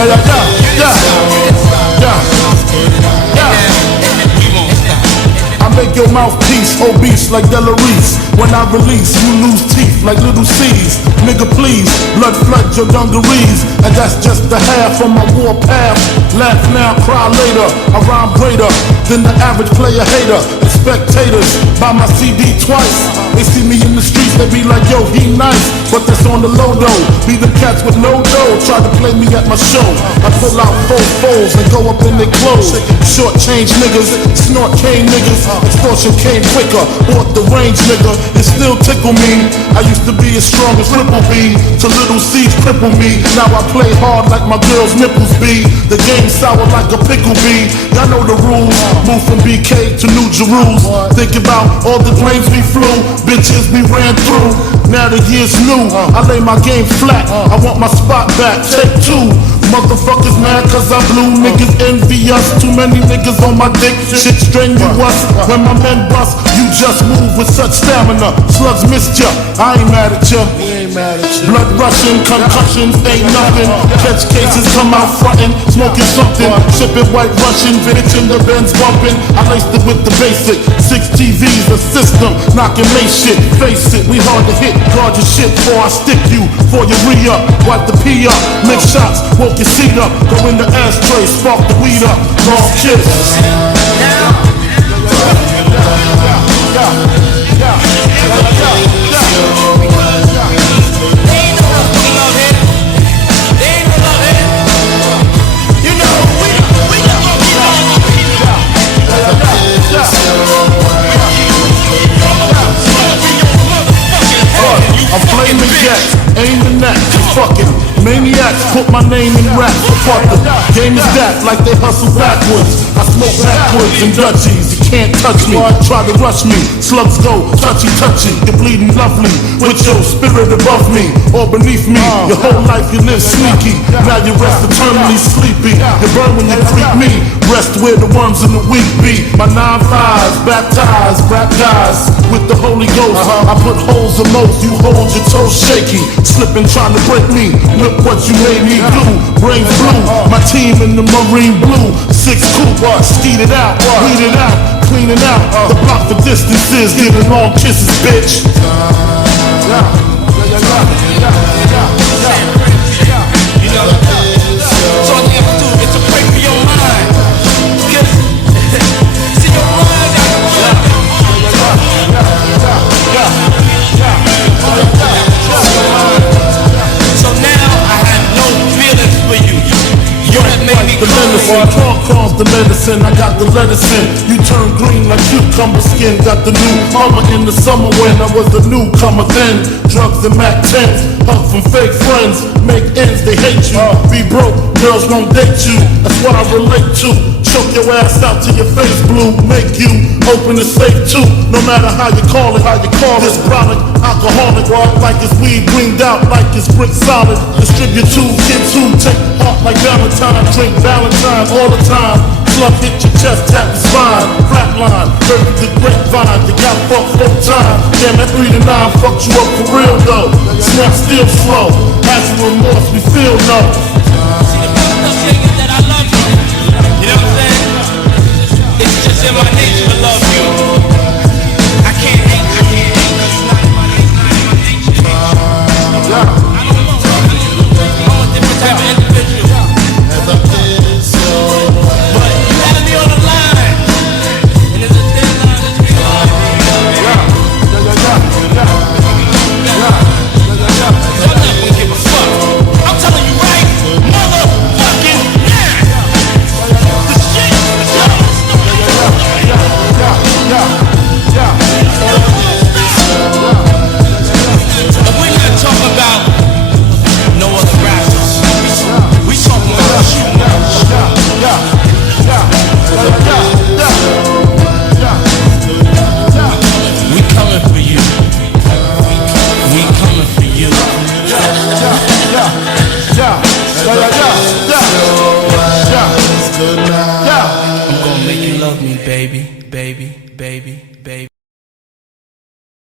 I make your mouthpiece obese like Reese. When I release, you lose teeth like Lil Cease. Nigga please, blood flood your dungarees. And that's just the half of my war path. Laugh now, cry later. I rhyme greater than the average player hater. And spectators buy my CD twice. They see me in the streets, they be like, yo, he nice. But that's on the low though. Be them cats with no dough, try to play me at my show. I pull out 4 foes and go up in their clothes. Short change niggas, snort cane niggas. Extortion came quicker, bought the range nigga. It still tickle me. I used to be as strong as Triple B, till Lil Cease cripple me. Now I play hard like my girl's nipples be. The game sour like a pickle bee. Y'all know the rules. Move from BK to New Jerusalem. Think about all the planes we flew, bitches we ran through. Now the year's new. I lay my game flat. I want my spot back. Take 2. Motherfuckers mad cause I blew. Niggas envy us. Too many niggas on my dick. Shit strenuous. When my men bust, you just move with such stamina. Slugs missed ya. I ain't mad at ya. Blood rushing, concussions ain't nothing. Catch cases, come out frontin', smoking something. Sipping white Russian, bitch in the Benz bumping. I laced it with the basic 6 TVs, a system, knocking May shit. Face it, we hard to hit. Guard your shit before I stick you. Before you re-up, wipe the pee up. Mix shots, woke your seat up. Go in the ashtray, spark the weed up. Long kiss. I'm flaming jets, aiming at you fucking maniacs. Put my name in rap, apart the game is that like they hustle backwards. I smoke backwards and Dutchies, you can't touch me. Try to rush me, slugs go touchy touchy. You're bleeding lovely with your spirit above me or beneath me. Your whole life you live sneaky, now you rest eternally sleepy. You burn when you creep me, rest where the worms in the weak be. My 9 5s, baptized, rap guys with the Holy Ghost. I put holes in most, you hold your toes shaky, slipping trying to break me. Look what you made me do, brain blue. My team in the marine blue, 6 coupe, skeet it out, weed it out, clean it out. The block for distances, giving long kisses, bitch. The medicine, I got the lettuce in. You turn green like cucumber skin. Got the new mama in the summer when I was the newcomer then. Drugs and Mac 10s, hug from fake friends. Make ends, they hate you. Be broke, girls won't date you. That's what I relate to. Choke your ass out till your face blue. Make you open the safe too. No matter how you call it, this product alcoholic, like it's weed, greened out like it's brick solid. Distribute to kids who take heart like Valentine. Drink Valentine all the time. Slug hit your chest, tap the spine. Flatline, heard the grapevine. You got fucked 4 times. Damn, that 3 to 9 fucked you up for real though. Snap still slow. Has remorse, we feel no. See the fucked up thing is that I love you. You know what I'm saying? It's just in my nature to love you. I can't hate. It's not in my nature. I don't know. I'm a different type of individual. But you had me on the line. And there's a thin line between us. So I'm not gonna give a fuck. I'm telling you right, motherfucking now. The shit is yours. But we're not talking about no other rappers. We talking about you. We coming for you. We coming for you. I'm gonna make you love me, baby, baby, baby, baby.